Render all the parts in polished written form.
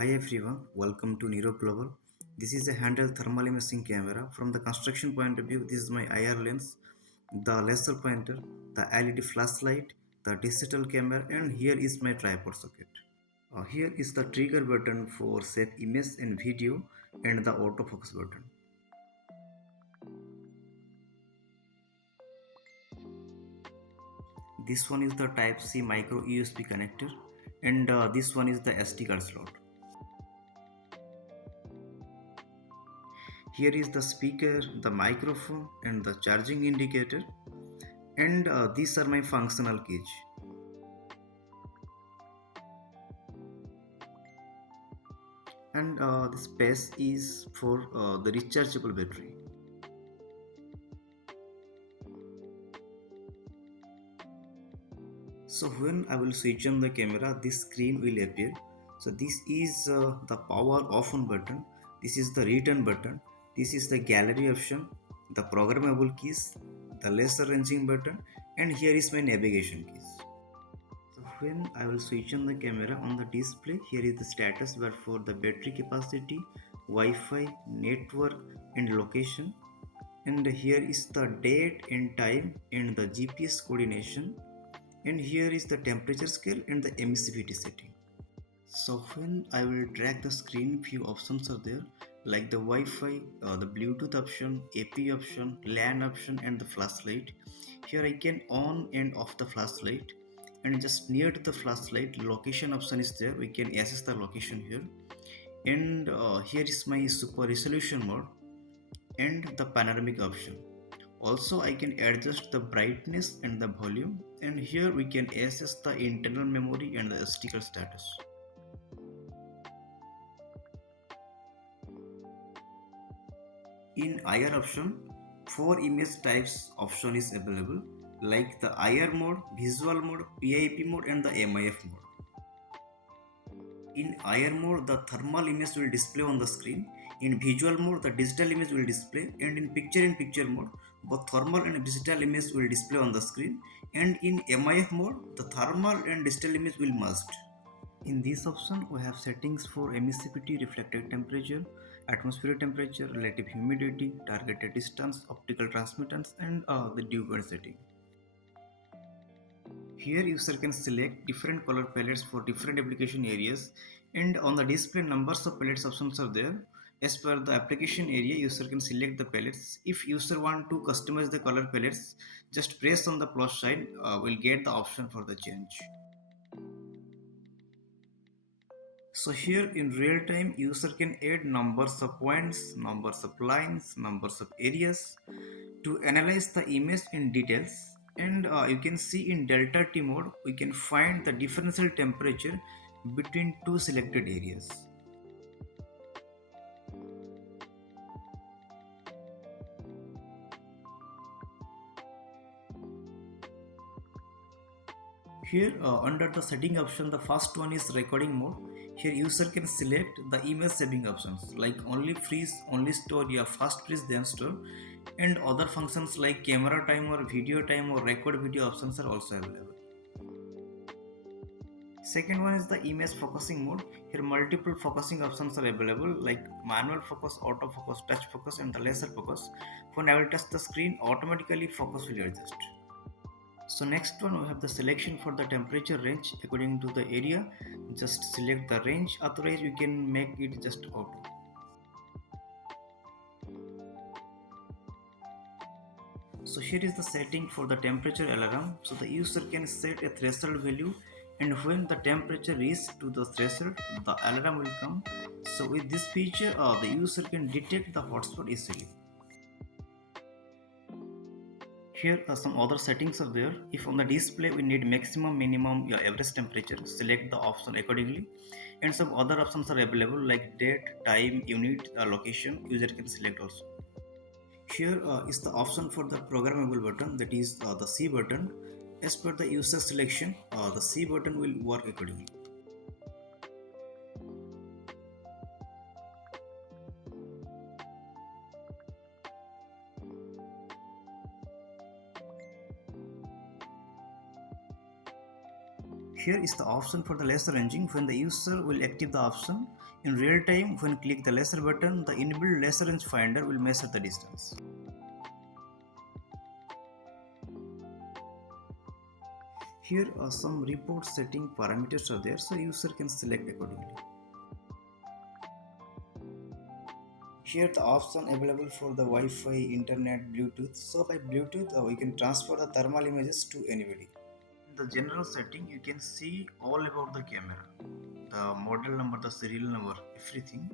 Hi everyone, welcome to Neerog Global. This is a handheld thermal imaging camera. From the construction point of view, this is my IR lens, the laser pointer, the LED flashlight, the digital camera, and here is my tripod socket. Here is the trigger button for save image and video and the autofocus button. This one is the Type C micro USB connector and this one is the SD card slot. Here is the speaker, the microphone and the charging indicator, and these are my functional keys. And the space is for the rechargeable battery. So when I will switch on the camera, this screen will appear. So this is the power off on button, this is the return button, this is the gallery option, the programmable keys, the laser ranging button, and here is my navigation keys. So when I will switch on the camera on the display, here is the status bar for the battery capacity, Wi-Fi, network and location. And here is the date and time and the GPS coordination. And here is the temperature scale and the emissivity setting. So when I will drag the screen, few options are there like the Wi-Fi, the Bluetooth option, AP option, LAN option and the flashlight. Here I can on and off the flashlight, and just near to the flashlight location option is there. We can access the location here, and here is my super resolution mode and the panoramic option. Also I can adjust the brightness and the volume, and here we can access the internal memory and the SD card status. In IR option, 4 image types option is available like the IR mode, visual mode, PIP mode and the MIF mode. In IR mode, the thermal image will display on the screen. In visual mode, the digital image will display, and in picture mode, both thermal and digital image will display on the screen. And in MIF mode, the thermal and digital image will merge. In this option, we have settings for emissivity, reflected temperature, atmospheric temperature, relative humidity, targeted distance, optical transmittance, and the dew point setting. Here user can select different color palettes for different application areas, and on the display numbers of palettes options are there. As per the application area, user can select the palettes. If user want to customize the color palettes, just press on the plus sign, will get the option for the change. So here in real time, user can add numbers of points, numbers of lines, numbers of areas to analyze the image in details. And you can see in delta T mode, we can find the differential temperature between two selected areas. Here under the setting option, the first one is recording mode. Here user can select the image saving options like only freeze, only store, या fast freeze then store, and other functions like camera time or video time or record video options are also available. Second one is the image focusing mode. Here multiple focusing options are available like manual focus, autofocus, touch focus and the laser focus. When I will touch the screen, automatically focus will adjust. So next one we have the selection for the temperature range according to the area. Just select the range, otherwise you can make it just auto. So here is the setting for the temperature alarm. So the user can set a threshold value, and when the temperature is to the threshold, the alarm will come. So with this feature, the user can detect the hotspot easily. Here are some other settings are there. If on the display we need maximum, minimum, your average temperature, select the option accordingly. And some other options are available like date, time, unit, location. User can select also. Here is the option for the programmable button, that is the C button. As per the user selection, the C button will work accordingly. Here is the option for the laser ranging. When the user will active the option, in real time when click the laser button, the inbuilt laser range finder will measure the distance. Here are some report setting parameters are there, so user can select accordingly. Here the option available for the Wi-Fi, internet, Bluetooth. So by Bluetooth we can transfer the thermal images to anybody. In the general setting you can see all about the camera, the model number, the serial number, everything.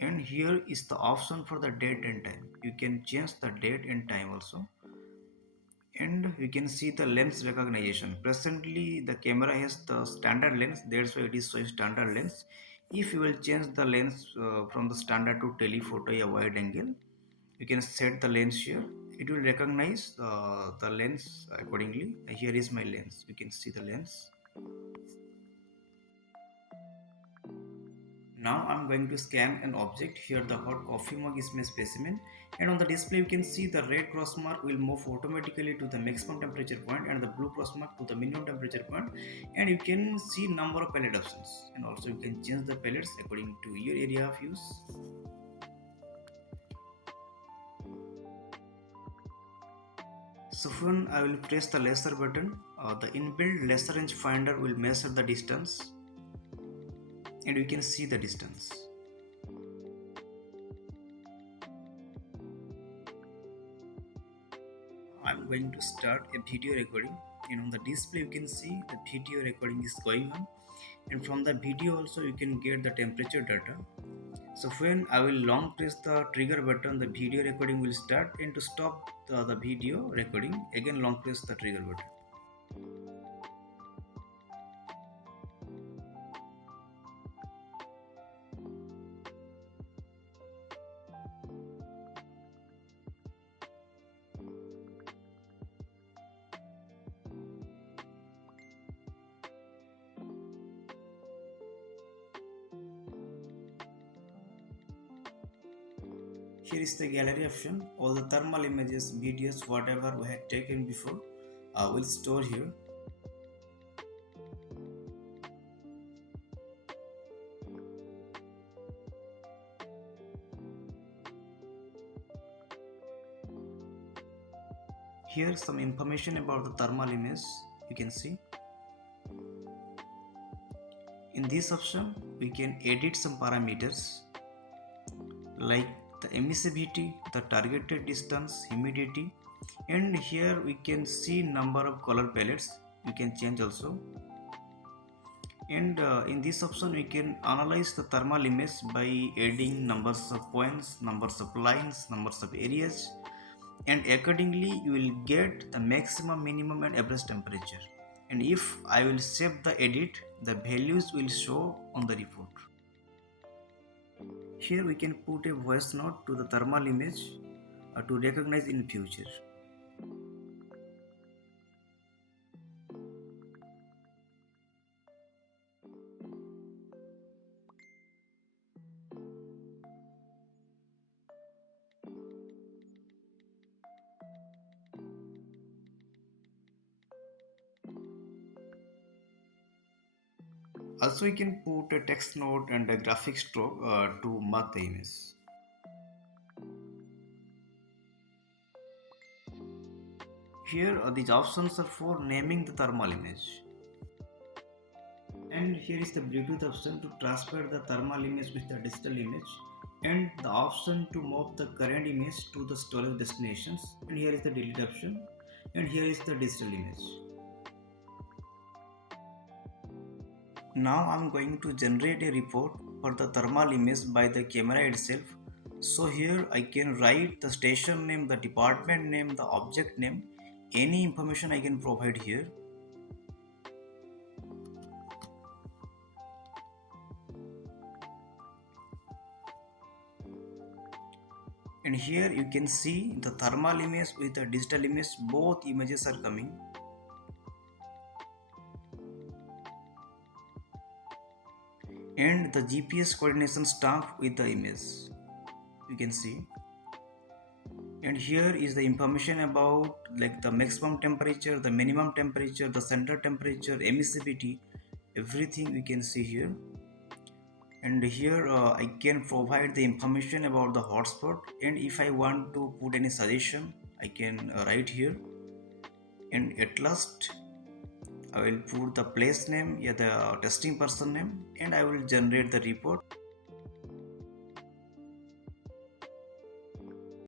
And here is the option for the date and time. You can change the date and time also. And we can see the lens recognition. Presently the camera has the standard lens, that's why it is showing standard lens. If you will change the lens from the standard to telephoto a wide angle, you can set the lens here. It will recognize the lens accordingly. Here is my lens, you can see the lens. Now I'm going to scan an object. Here the hot coffee mug is my specimen, and on the display you can see the red cross mark will move automatically to the maximum temperature point and the blue cross mark to the minimum temperature point, and you can see number of palette options, and also you can change the palettes according to your area of use. So when I will press the laser button, the inbuilt laser range finder will measure the distance, and you can see the distance. I'm going to start a video recording, and on the display you can see the video recording is going on, and from the video also you can get the temperature data. So when I will long press the trigger button, the video recording will start, and to stop the video recording, again long press the trigger button. Here is the gallery option. All the thermal images, videos, whatever we had taken before will store here. Here some information about the thermal image you can see. In this option we can edit some parameters like the emissivity, the targeted distance, humidity, and here we can see number of color palettes you can change also. And in this option we can analyze the thermal image by adding numbers of points, numbers of lines, numbers of areas, and accordingly you will get the maximum, minimum and average temperature. And if I will save the edit, the values will show on the report. Here we can put a voice note to the thermal image to recognize in future. Also you can put a text note and a graphic stroke to mark the image. Here these options are for naming the thermal image. And here is the Bluetooth option to transfer the thermal image with the digital image, and the option to move the current image to the storage destinations, and here is the delete option, and here is the digital image. Now I'm going to generate a report for the thermal image by the camera itself. So here I can write the station name, the department name, the object name, any information I can provide here. And here you can see the thermal image with the digital image, both images are coming. And the GPS coordination stamp with the image you can see. And here is the information about like the maximum temperature, the minimum temperature, the center temperature, emissivity, everything we can see here. And here I can provide the information about the hotspot, and if I want to put any suggestion I can write here. And at last I will put the place name, yeah, the testing person name, and I will generate the report.